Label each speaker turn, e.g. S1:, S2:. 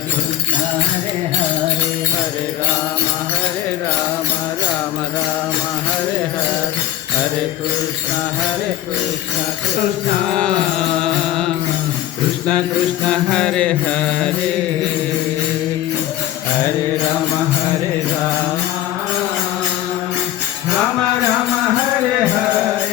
S1: Krishna Hare Hare Hare Ram Krishna Krishna Hare Hare Hare Ram